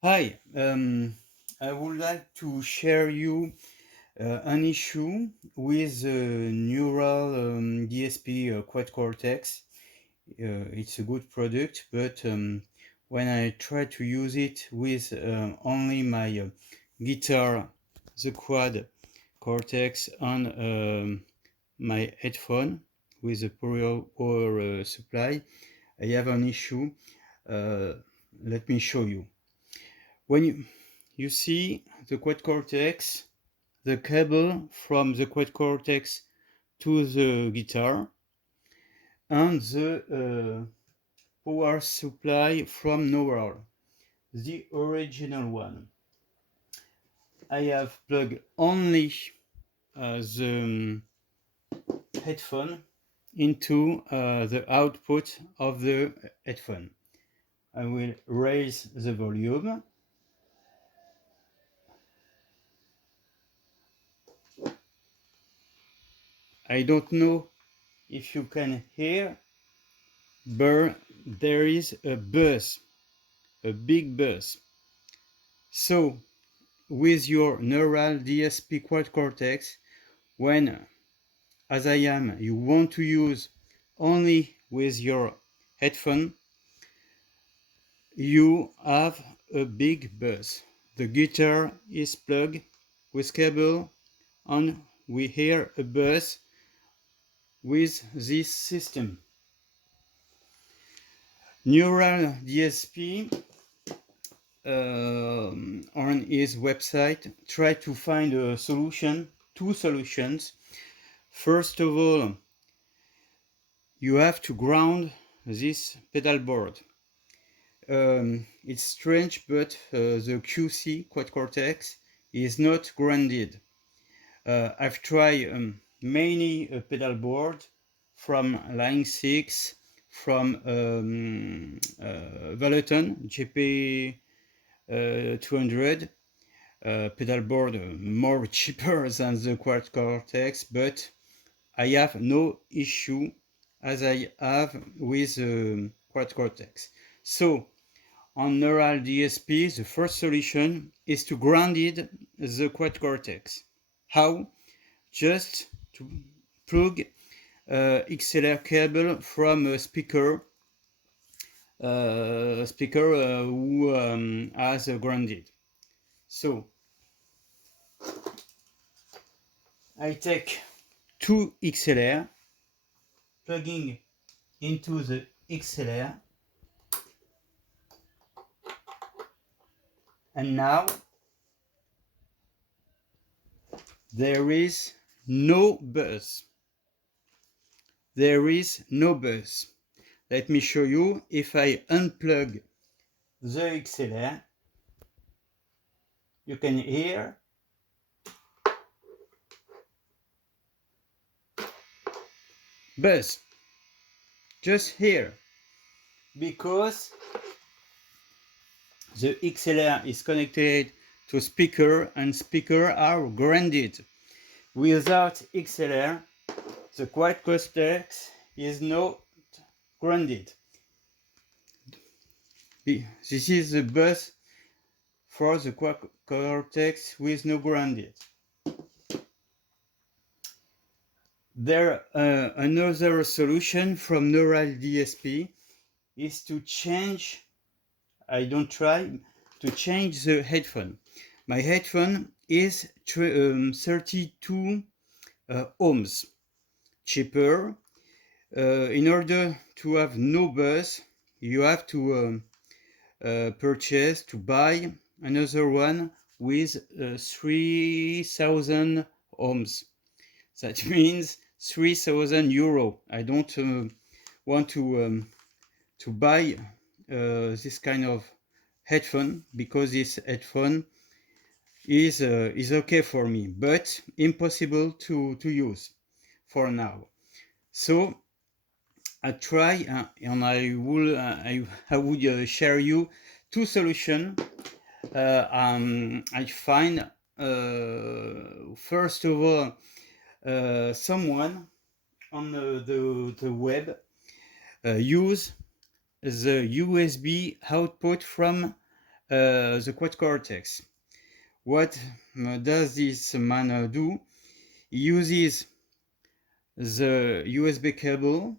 Hi, I would like to share you an issue with neural DSP Quad Cortex. It's a good product, but when I try to use it with only my guitar, the Quad Cortex on my headphone with a power supply, I have an issue. Uh, Let me show you. When you see the quad cortex, the cable from the quad cortex to the guitar, and the power supply from nowhere, the original one. I have plugged only the headphone into the output of the headphone. I will raise the volume. I don't know if you can hear, but there is a buzz, a big buzz. So with your neural DSP quad cortex, when, as I am, you want to use only with your headphone, you have a big buzz. The guitar is plugged with cable and we hear a buzz with this system. Neural DSP on his website try to find a solution, two solutions. First of all, you have to ground this pedal board. It's strange, but the QC Quad Cortex is not grounded. I've tried many pedal board from Line 6, from Valeton GP 200, pedal board more cheaper than the Quad Cortex, but I have no issue as I have with the Quad Cortex. So on neural DSP, the first solution is to ground the Quad Cortex. How? Just to plug XLR cable from a speaker who has grounded. So I take two XLR, plugging into the XLR, and now there is no buzz. There is no buzz. Let me show you. If I unplug the XLR, you can hear buzz. Just here, because the XLR is connected to speaker and speaker are grounded. Without XLR, the Quad Cortex is not grounded. This is the buzz for the Quad Cortex with no grounded. There, another solution from neural DSP is to change. I don't try to change the headphone. My headphone is 32 ohms, cheaper. In order to have no buzz, you have to purchase, to buy another one with 3000 ohms. That means 3000 euro. I don't want to buy this kind of headphone, because this headphone is okay for me, but impossible to use for now. So I try and I would share you two solutions. I find first of all someone on the web use the USB output from the quad cortex. What does this man do? He uses the USB cable,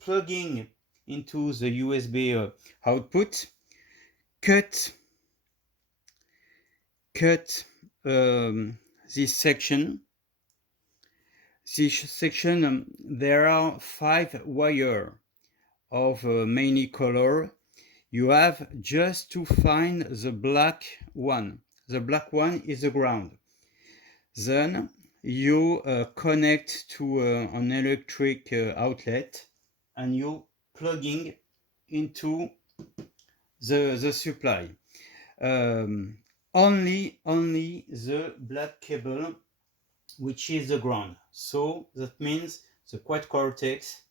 plugging into the USB output, cut this section. This section, there are 5 wires of many color. You have just to find the black one. The black one is the ground. Then you connect to an electric outlet and you plugging into the supply. Only the black cable, which is the ground. So that means the quad cortex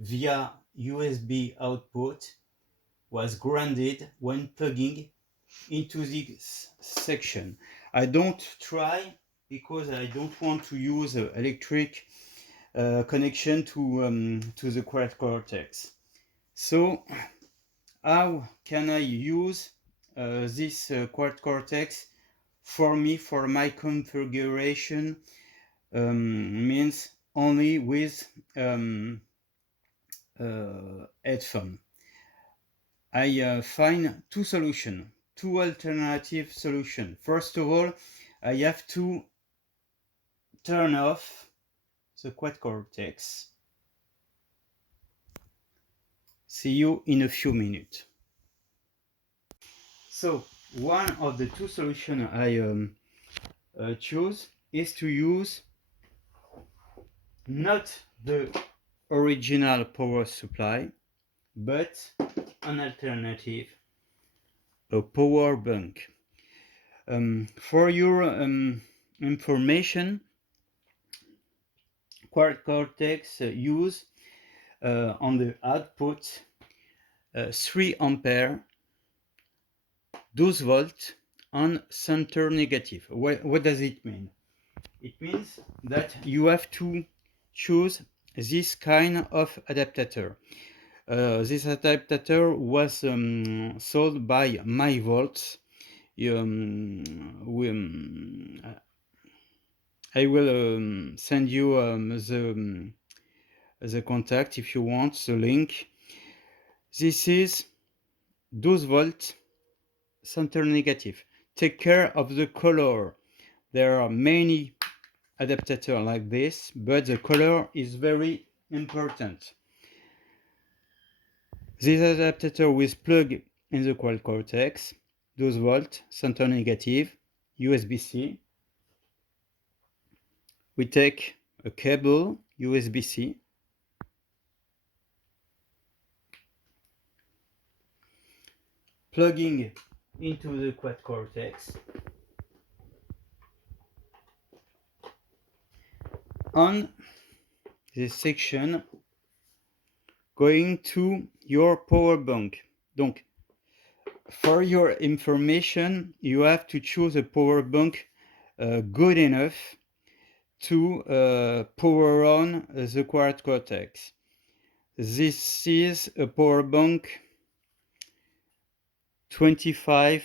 via USB output was grounded when plugging into this section. I don't try because I don't want to use electric connection to the quad cortex. So how can I use this quad cortex for me, for my configuration? Means only with headphone. I find two solutions, two alternative solutions. First of all, I have to turn off the quad cortex. See you in a few minutes. So one of the two solutions I choose is to use not the original power supply, but an alternative, a power bank. For your information, quad cortex use on the output 3 ampere, 12 volt on center negative. What does it mean? It means that you have to choose this kind of adapter. This adapter was sold by MYVOLTS. I will send you the contact if you want, the link. This is 12 volt center negative. Take care of the color. There are many adapters like this, but the color is very important. This adapter will plug in the quad cortex, 12 volt, center negative, USB-C. We take a cable, USB-C, plugging into the quad cortex. On this section, going to your power bank. Donc, for your information, you have to choose a power bank good enough to power on the quad cortex. This is a power bank 25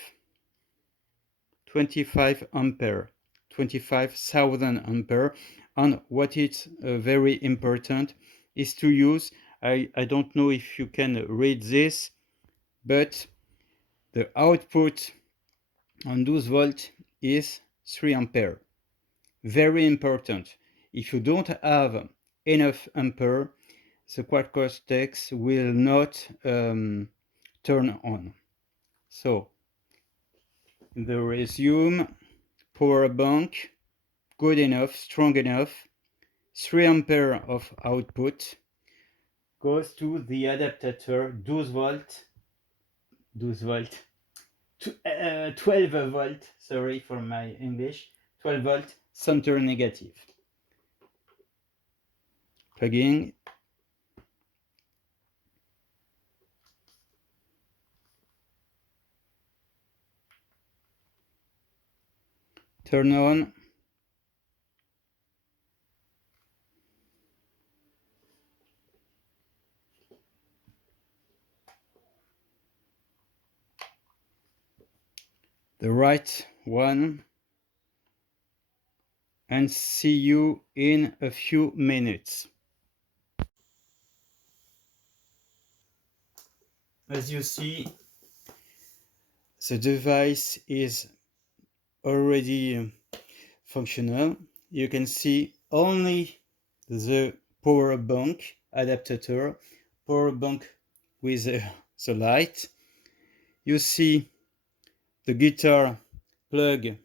ampere, 25,000 ampere. And what is very important is to use, I don't know if you can read this, but the output on 12 volt is 3 ampere. Very important. If you don't have enough ampere, the quad cortex will not turn on. So the resume power bank, good enough, strong enough, 3 ampere of output, goes to the adapter 12 volt, 12 volt, sorry for my English, 12 volt center negative. Plugging. Turn on. the right one, and see you in a few minutes. As you see, the device is already functional. You can see only the power bank adapter, power bank with the light. You see the guitar plug.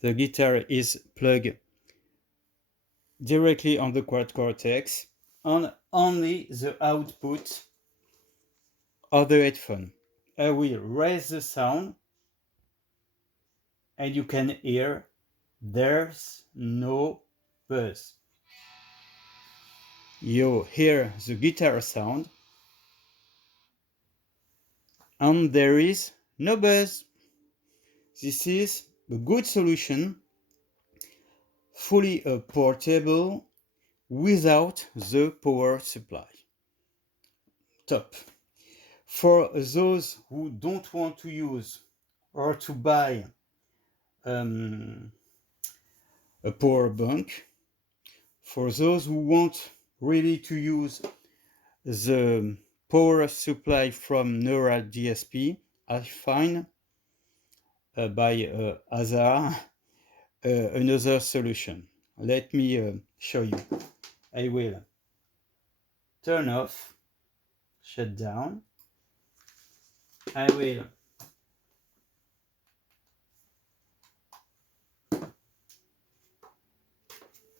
The guitar is plugged directly on the quad cortex, and only the output of the headphone. I will raise the sound, and you can hear there's no buzz. You hear the guitar sound, and there is no buzz. This is a good solution, fully portable without the power supply. Top. For those who don't want to use or to buy a power bank, for those who want really to use the power supply from Neural DSP, I find by hazard another solution. Let me show you. I will turn off, shut down. I will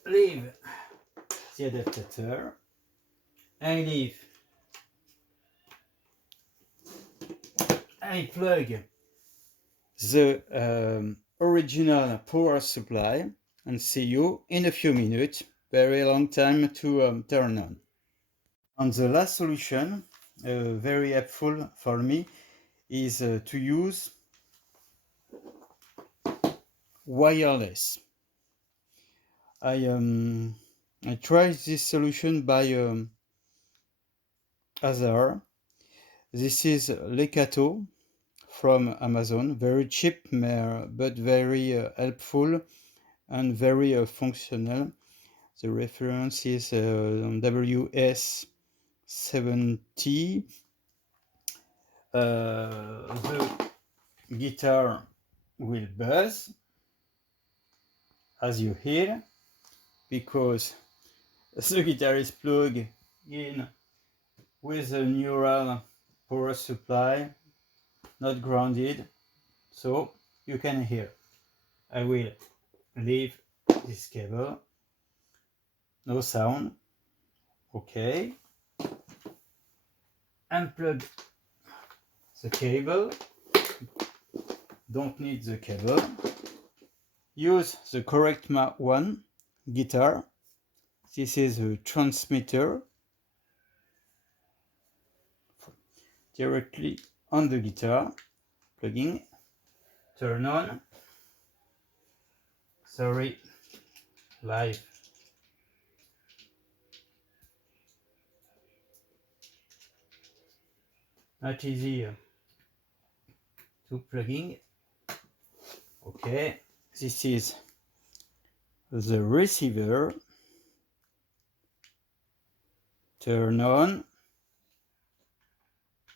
leave the adapter. I plug the original power supply and see you in a few minutes. Very long time to turn on. And the last solution, very helpful for me, is to use wireless. I tried this solution by hazard. This is LEKATO from Amazon, very cheap but very helpful and very functional. The reference is WS-70. The guitar will buzz, as you hear, because the guitar is plugged in with a neural power supply, not grounded, so you can hear. I will leave this cable. No sound. Okay. Unplug the cable. Don't need the cable. Use the correct one, guitar. This is a transmitter directly on the guitar. Plugging. Turn on. Sorry. Live. Not easy to plugging. Okay. This is the receiver. Turn on.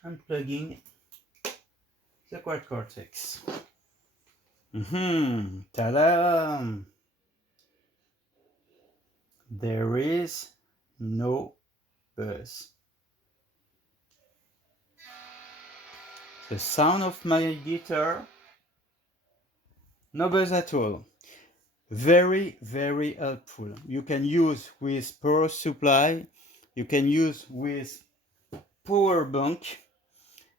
Unplugging the quad cortex. Ta-da! There is no buzz. The sound of my guitar, no buzz at all. Very, very helpful. You can use with power supply. You can use with power bank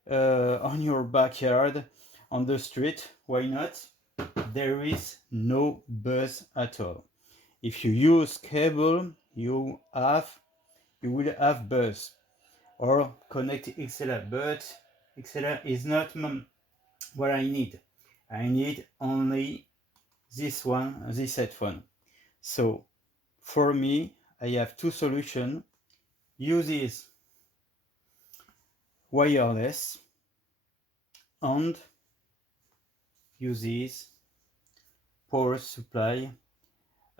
on your backyard, on the street. Why not? There is no buzz at all. If you use cable, you will have buzz, or connect XLR, but XLR is not what I need. I need only this one, this headphone. So for me, I have two solutions. Use wireless and uses power supply,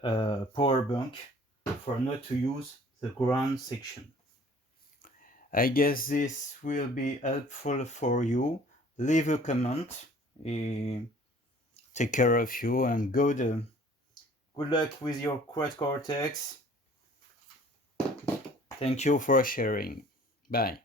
power bank, for not to use the ground section. I guess this will be helpful for you. Leave a comment. Take care of you, and good luck with your quad Cortex. Thank you for sharing. Bye.